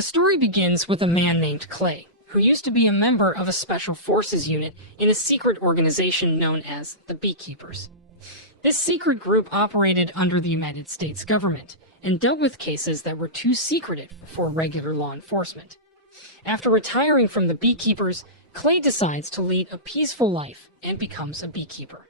The story begins with a man named Clay, who used to be a member of a special forces unit in a secret organization known as the Beekeepers. This secret group operated under the United States government and dealt with cases that were too secretive for regular law enforcement. After retiring from the Beekeepers, Clay decides to lead a peaceful life and becomes a beekeeper.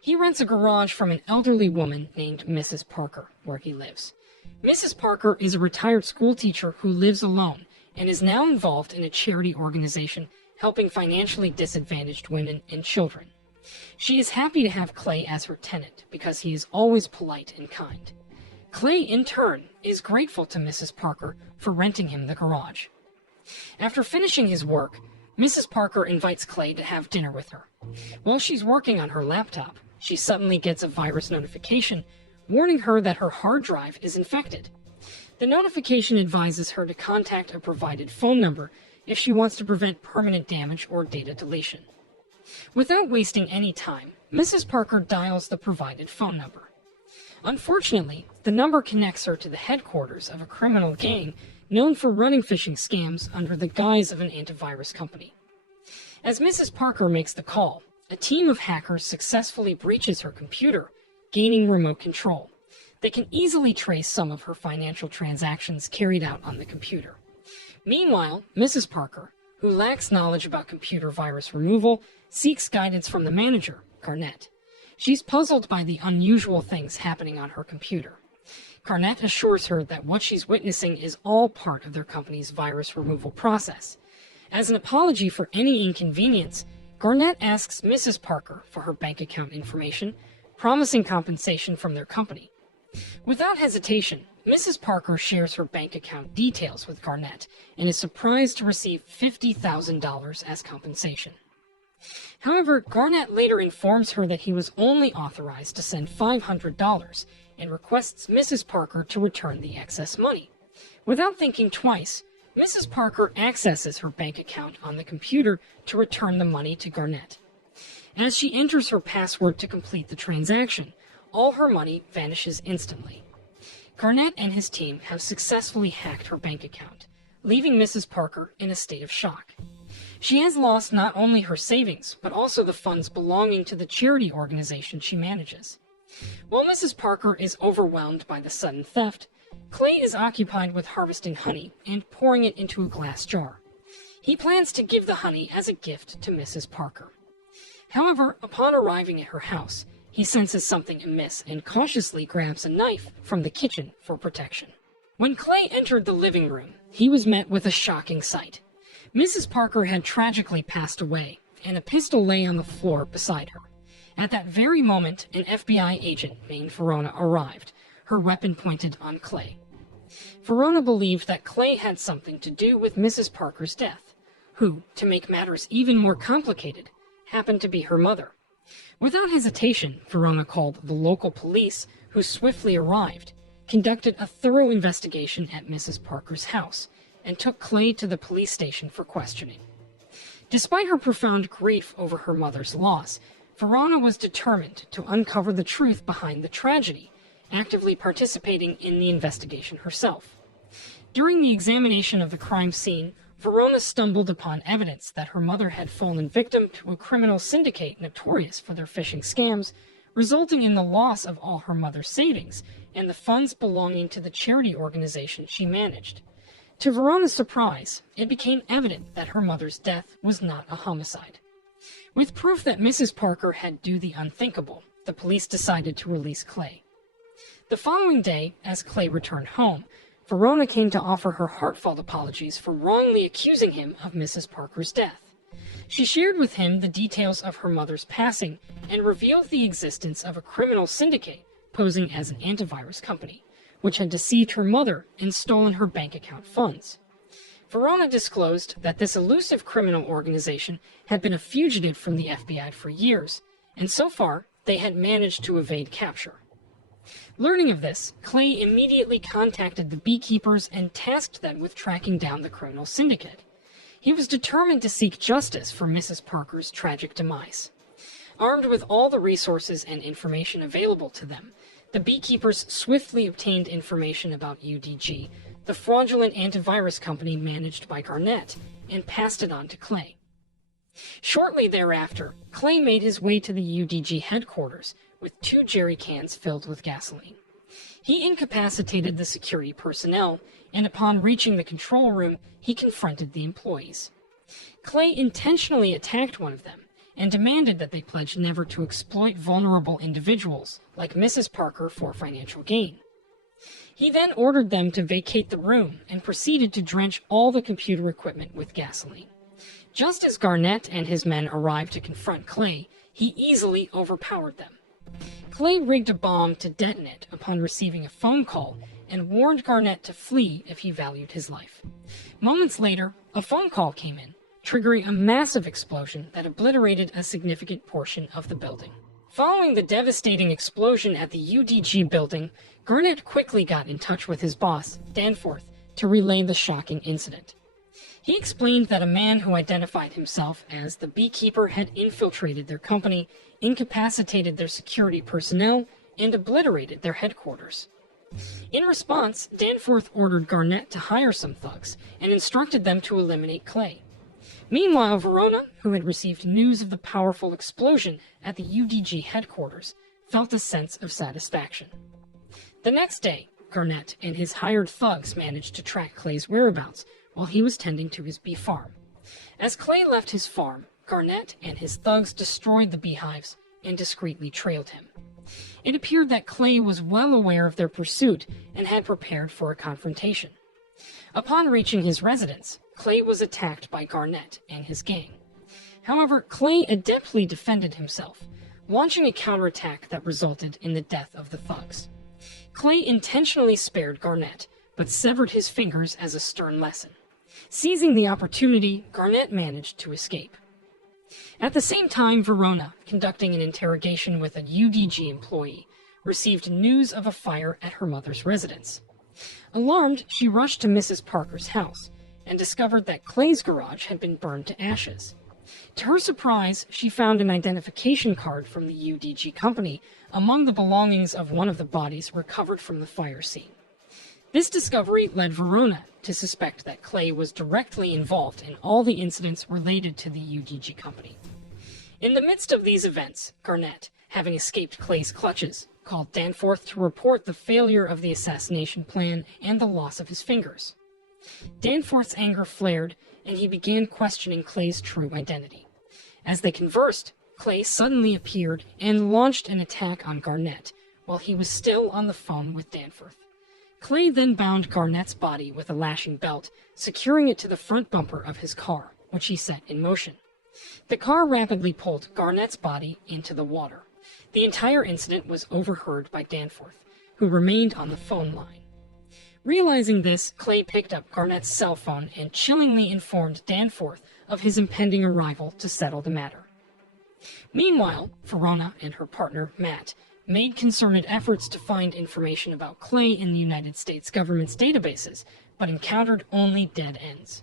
He rents a garage from an elderly woman named Mrs. Parker, where he lives. Mrs. Parker is a retired schoolteacher who lives alone and is now involved in a charity organization helping financially disadvantaged women and children. She is happy to have Clay as her tenant because he is always polite and kind. Clay, in turn, is grateful to Mrs. Parker for renting him the garage. After finishing his work, Mrs. Parker invites Clay to have dinner with her. While she's working on her laptop, she suddenly gets a virus notification warning her that her hard drive is infected. The notification advises her to contact a provided phone number if she wants to prevent permanent damage or data deletion. Without wasting any time, Mrs. Parker dials the provided phone number. Unfortunately, the number connects her to the headquarters of a criminal gang known for running phishing scams under the guise of an antivirus company. As Mrs. Parker makes the call, a team of hackers successfully breaches her computer, gaining remote control. They can easily trace some of her financial transactions carried out on the computer. Meanwhile, Mrs. Parker, who lacks knowledge about computer virus removal, seeks guidance from the manager, Garnett. She's puzzled by the unusual things happening on her computer. Garnett assures her that what she's witnessing is all part of their company's virus removal process. As an apology for any inconvenience, Garnett asks Mrs. Parker for her bank account information, promising compensation from their company. Without hesitation, Mrs. Parker shares her bank account details with Garnett and is surprised to receive $50,000 as compensation. However, Garnett later informs her that he was only authorized to send $500 and requests Mrs. Parker to return the excess money. Without thinking twice, Mrs. Parker accesses her bank account on the computer to return the money to Garnett. As she enters her password to complete the transaction, all her money vanishes instantly. Garnett and his team have successfully hacked her bank account, leaving Mrs. Parker in a state of shock. She has lost not only her savings, but also the funds belonging to the charity organization she manages. While Mrs. Parker is overwhelmed by the sudden theft, Clay is occupied with harvesting honey and pouring it into a glass jar. He plans to give the honey as a gift to Mrs. Parker. However, upon arriving at her house, he senses something amiss and cautiously grabs a knife from the kitchen for protection. When Clay entered the living room, he was met with a shocking sight. Mrs. Parker had tragically passed away, and a pistol lay on the floor beside her. At that very moment, an FBI agent named Verona arrived, her weapon pointed on Clay. Verona believed that Clay had something to do with Mrs. Parker's death, who, to make matters even more complicated, happened to be her mother. Without hesitation, Verona called the local police, who swiftly arrived, conducted a thorough investigation at Mrs. Parker's house, and took Clay to the police station for questioning. Despite her profound grief over her mother's loss, Verona was determined to uncover the truth behind the tragedy, actively participating in the investigation herself. During the examination of the crime scene, Verona stumbled upon evidence that her mother had fallen victim to a criminal syndicate notorious for their phishing scams, resulting in the loss of all her mother's savings and the funds belonging to the charity organization she managed. To Verona's surprise, it became evident that her mother's death was not a homicide. With proof that Mrs. Parker had done the unthinkable, the police decided to release Clay. The following day, as Clay returned home, Verona came to offer her heartfelt apologies for wrongly accusing him of Mrs. Parker's death. She shared with him the details of her mother's passing and revealed the existence of a criminal syndicate posing as an antivirus company, which had deceived her mother and stolen her bank account funds. Verona disclosed that this elusive criminal organization had been a fugitive from the FBI for years, and so far they had managed to evade capture. Learning of this, Clay immediately contacted the Beekeepers and tasked them with tracking down the criminal syndicate. He was determined to seek justice for Mrs. Parker's tragic demise. Armed with all the resources and information available to them, the Beekeepers swiftly obtained information about UDG, the fraudulent antivirus company managed by Garnett, and passed it on to Clay. Shortly thereafter, Clay made his way to the UDG headquarters with 2 jerry cans filled with gasoline. He incapacitated the security personnel, and upon reaching the control room, he confronted the employees. Clay intentionally attacked one of them and demanded that they pledge never to exploit vulnerable individuals like Mrs. Parker for financial gain. He then ordered them to vacate the room and proceeded to drench all the computer equipment with gasoline. Just as Garnett and his men arrived to confront Clay, he easily overpowered them. Clay rigged a bomb to detonate upon receiving a phone call and warned Garnett to flee if he valued his life. Moments later, a phone call came in, triggering a massive explosion that obliterated a significant portion of the building. Following the devastating explosion at the UDG building, Garnett quickly got in touch with his boss, Danforth, to relay the shocking incident. He explained that a man who identified himself as the beekeeper had infiltrated their company, incapacitated their security personnel, and obliterated their headquarters. In response, Danforth ordered Garnett to hire some thugs and instructed them to eliminate Clay. Meanwhile, Verona, who had received news of the powerful explosion at the UDG headquarters, felt a sense of satisfaction. The next day, Garnett and his hired thugs managed to track Clay's whereabouts while he was tending to his bee farm. As Clay left his farm, Garnett and his thugs destroyed the beehives and discreetly trailed him. It appeared that Clay was well aware of their pursuit and had prepared for a confrontation. Upon reaching his residence, Clay was attacked by Garnett and his gang. However, Clay adeptly defended himself, launching a counterattack that resulted in the death of the thugs. Clay intentionally spared Garnett, but severed his fingers as a stern lesson. Seizing the opportunity, Garnett managed to escape. At the same time, Verona, conducting an interrogation with a UDG employee, received news of a fire at her mother's residence. Alarmed, she rushed to Mrs. Parker's house and discovered that Clay's garage had been burned to ashes. To her surprise, she found an identification card from the UDG company among the belongings of one of the bodies recovered from the fire scene. This discovery led Verona to suspect that Clay was directly involved in all the incidents related to the UDG company. In the midst of these events, Garnett, having escaped Clay's clutches, called Danforth to report the failure of the assassination plan and the loss of his fingers. Danforth's anger flared, and he began questioning Clay's true identity. As they conversed, Clay suddenly appeared and launched an attack on Garnett while he was still on the phone with Danforth. Clay then bound Garnett's body with a lashing belt, securing it to the front bumper of his car, which he set in motion. The car rapidly pulled Garnett's body into the water. The entire incident was overheard by Danforth, who remained on the phone line. Realizing this, Clay picked up Garnett's cell phone and chillingly informed Danforth of his impending arrival to settle the matter. Meanwhile, Verona and her partner, Matt, made concerted efforts to find information about Clay in the United States government's databases, but encountered only dead ends.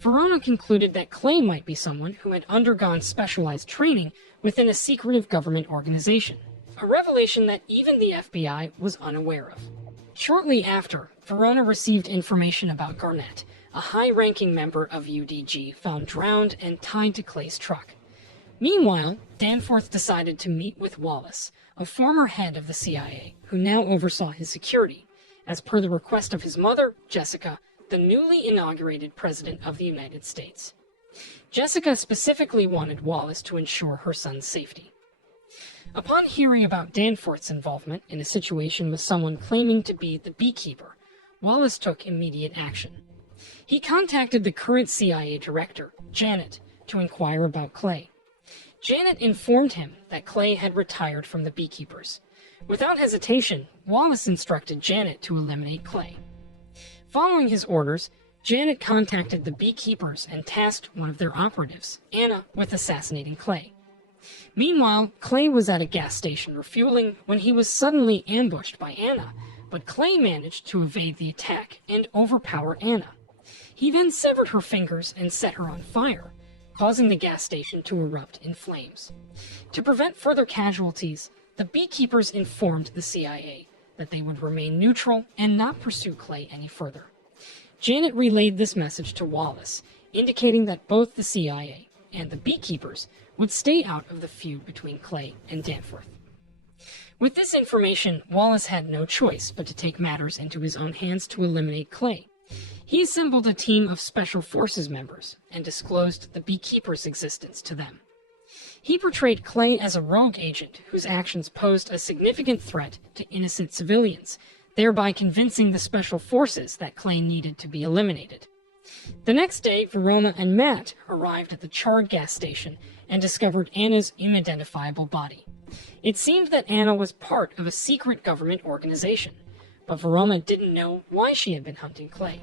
Verona concluded that Clay might be someone who had undergone specialized training within a secretive government organization, a revelation that even the FBI was unaware of. Shortly after, Verona received information about Garnett, a high-ranking member of UDG found drowned and tied to Clay's truck. Meanwhile, Danforth decided to meet with Wallace, a former head of the CIA, who now oversaw his security, as per the request of his mother, Jessica, the newly inaugurated President of the United States. Jessica specifically wanted Wallace to ensure her son's safety. Upon hearing about Danforth's involvement in a situation with someone claiming to be the beekeeper, Wallace took immediate action. He contacted the current CIA director, Janet, to inquire about Clay. Janet informed him that Clay had retired from the beekeepers. Without hesitation, Wallace instructed Janet to eliminate Clay. Following his orders, Janet contacted the beekeepers and tasked one of their operatives, Anna, with assassinating Clay. Meanwhile, Clay was at a gas station refueling when he was suddenly ambushed by Anna, but Clay managed to evade the attack and overpower Anna. He then severed her fingers and set her on fire, causing the gas station to erupt in flames. To prevent further casualties, the beekeepers informed the CIA that they would remain neutral and not pursue Clay any further. Janet relayed this message to Wallace, indicating that both the CIA and the beekeepers would stay out of the feud between Clay and Danforth. With this information, Wallace had no choice but to take matters into his own hands to eliminate Clay. He assembled a team of Special Forces members and disclosed the beekeepers' existence to them. He portrayed Clay as a rogue agent whose actions posed a significant threat to innocent civilians, thereby convincing the Special Forces that Clay needed to be eliminated. The next day, Verona and Matt arrived at the charred gas station and discovered Anna's unidentifiable body. It seemed that Anna was part of a secret government organization, but Verona didn't know why she had been hunting Clay.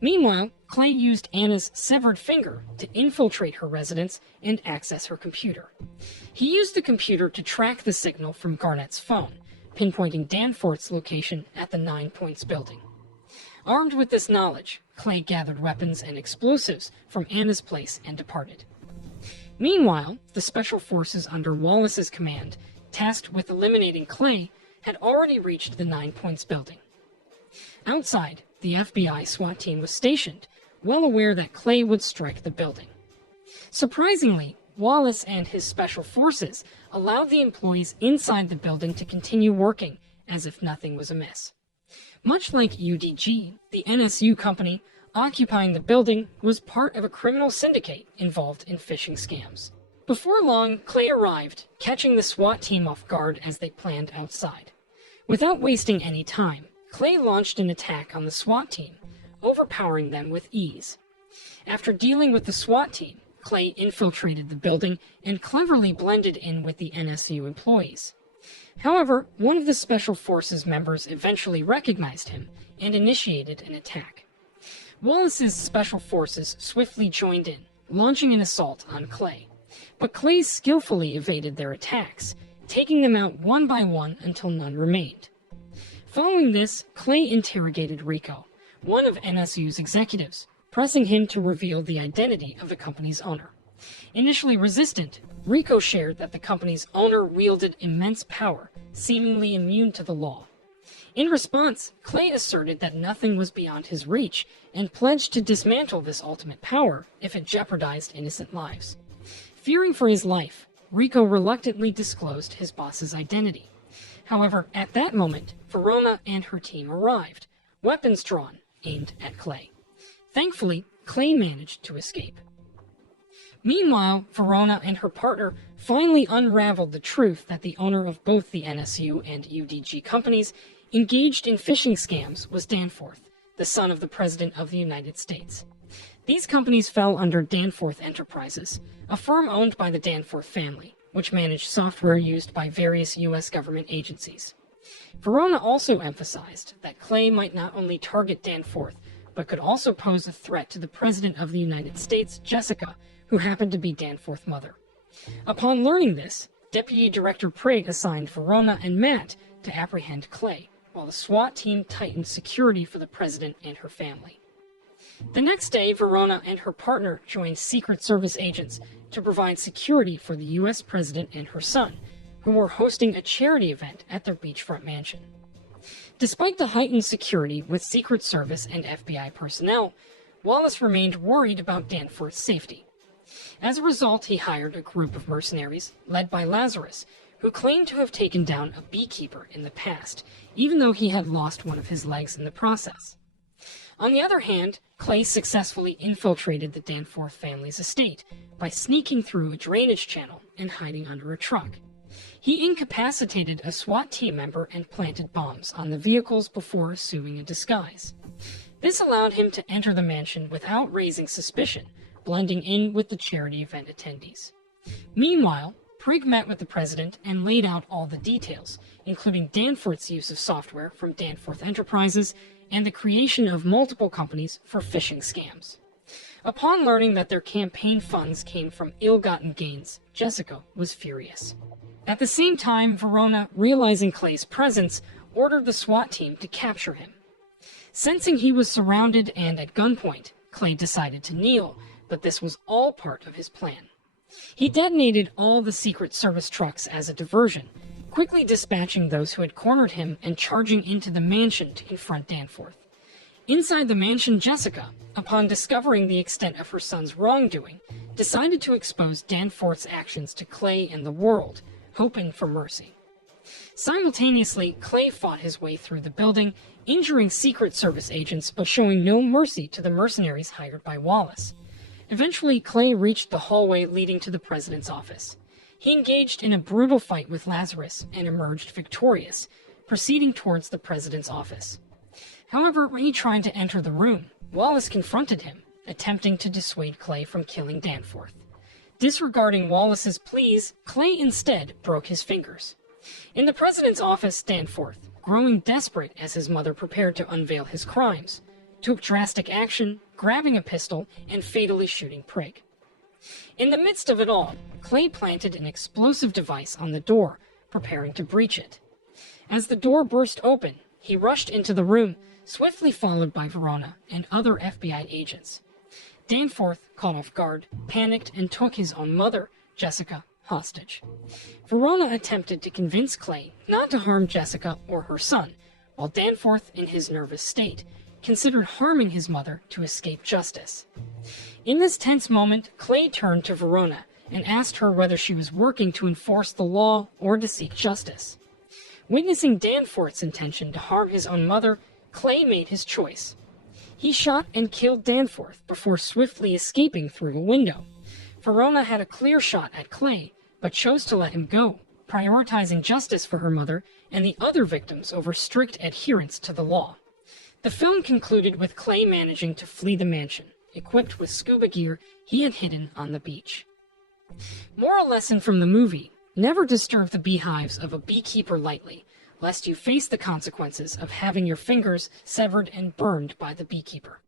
Meanwhile, Clay used Anna's severed finger to infiltrate her residence and access her computer. He used the computer to track the signal from Garnett's phone, pinpointing Danforth's location at the 9 Points building. Armed with this knowledge, Clay gathered weapons and explosives from Anna's place and departed. Meanwhile, the Special Forces under Wallace's command, tasked with eliminating Clay, had already reached the 9 Points building. Outside, the FBI SWAT team was stationed, well aware that Clay would strike the building. Surprisingly, Wallace and his Special Forces allowed the employees inside the building to continue working as if nothing was amiss. Much like UDG, the NSU company occupying the building was part of a criminal syndicate involved in phishing scams. Before long, Clay arrived, catching the SWAT team off guard as they planned outside. Without wasting any time, Clay launched an attack on the SWAT team, overpowering them with ease. After dealing with the SWAT team, Clay infiltrated the building and cleverly blended in with the NSU employees. However, one of the Special Forces members eventually recognized him and initiated an attack. Wallace's Special Forces swiftly joined in, launching an assault on Clay. But Clay skillfully evaded their attacks, taking them out one by one until none remained. Following this, Clay interrogated Rico, one of NSU's executives, pressing him to reveal the identity of the company's owner. Initially resistant, Rico shared that the company's owner wielded immense power, seemingly immune to the law. In response, Clay asserted that nothing was beyond his reach and pledged to dismantle this ultimate power if it jeopardized innocent lives. Fearing for his life, Rico reluctantly disclosed his boss's identity. However, at that moment, Verona and her team arrived, weapons drawn, aimed at Clay. Thankfully, Clay managed to escape. Meanwhile, Verona and her partner finally unraveled the truth that the owner of both the NSU and UDG companies engaged in phishing scams was Danforth, the son of the President of the United States. These companies fell under Danforth Enterprises, a firm owned by the Danforth family, which managed software used by various U.S. government agencies. Verona also emphasized that Clay might not only target Danforth, but could also pose a threat to the President of the United States, Jessica, who happened to be Danforth's mother. Upon learning this, Deputy Director Prigg assigned Verona and Matt to apprehend Clay, while the SWAT team tightened security for the President and her family. The next day, Verona and her partner joined Secret Service agents to provide security for the U.S. President and her son, who were hosting a charity event at their beachfront mansion. Despite the heightened security with Secret Service and FBI personnel, Wallace remained worried about Danforth's safety. As a result, he hired a group of mercenaries, led by Lazarus, who claimed to have taken down a beekeeper in the past, even though he had lost one of his legs in the process. On the other hand, Clay successfully infiltrated the Danforth family's estate by sneaking through a drainage channel and hiding under a truck. He incapacitated a SWAT team member and planted bombs on the vehicles before assuming a disguise. This allowed him to enter the mansion without raising suspicion, blending in with the charity event attendees. Meanwhile, Prigg met with the president and laid out all the details, including Danforth's use of software from Danforth Enterprises and the creation of multiple companies for phishing scams. Upon learning that their campaign funds came from ill-gotten gains, Jessica was furious. At the same time, Verona, realizing Clay's presence, ordered the SWAT team to capture him. Sensing he was surrounded and at gunpoint, Clay decided to kneel, but this was all part of his plan. He detonated all the Secret Service trucks as a diversion, quickly dispatching those who had cornered him and charging into the mansion to confront Danforth. Inside the mansion, Jessica, upon discovering the extent of her son's wrongdoing, decided to expose Danforth's actions to Clay and the world, hoping for mercy. Simultaneously, Clay fought his way through the building, injuring Secret Service agents but showing no mercy to the mercenaries hired by Wallace. Eventually, Clay reached the hallway leading to the president's office. He engaged in a brutal fight with Lazarus and emerged victorious, proceeding towards the president's office. However, when he tried to enter the room, Wallace confronted him, attempting to dissuade Clay from killing Danforth. Disregarding Wallace's pleas, Clay instead broke his fingers. In the president's office, Danforth, growing desperate as his mother prepared to unveil his crimes, took drastic action, grabbing a pistol and fatally shooting Prig. In the midst of it all, Clay planted an explosive device on the door, preparing to breach it. As the door burst open, he rushed into the room, swiftly followed by Verona and other FBI agents. Danforth, caught off guard, panicked and took his own mother, Jessica, hostage. Verona attempted to convince Clay not to harm Jessica or her son, while Danforth, in his nervous state, considered harming his mother to escape justice. In this tense moment, Clay turned to Verona and asked her whether she was working to enforce the law or to seek justice. Witnessing Danforth's intention to harm his own mother, Clay made his choice. He shot and killed Danforth before swiftly escaping through a window. Verona had a clear shot at Clay, but chose to let him go, prioritizing justice for her mother and the other victims over strict adherence to the law. The film concluded with Clay managing to flee the mansion, equipped with scuba gear he had hidden on the beach. Moral lesson from the movie: never disturb the beehives of a beekeeper lightly, lest you face the consequences of having your fingers severed and burned by the beekeeper.